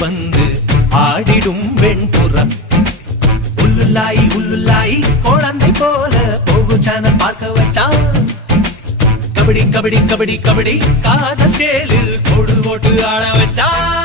வந்து ஆடிடும் வெண்புறம். உள்ளுல்லாய் உள்ளுல்லாய் குழந்தை போல போகு சேனல் பார்க்க வச்சான். கபடி கபடி கபடி கபடி காதல் சேலில் போடு போட்டு ஆட வச்சான்.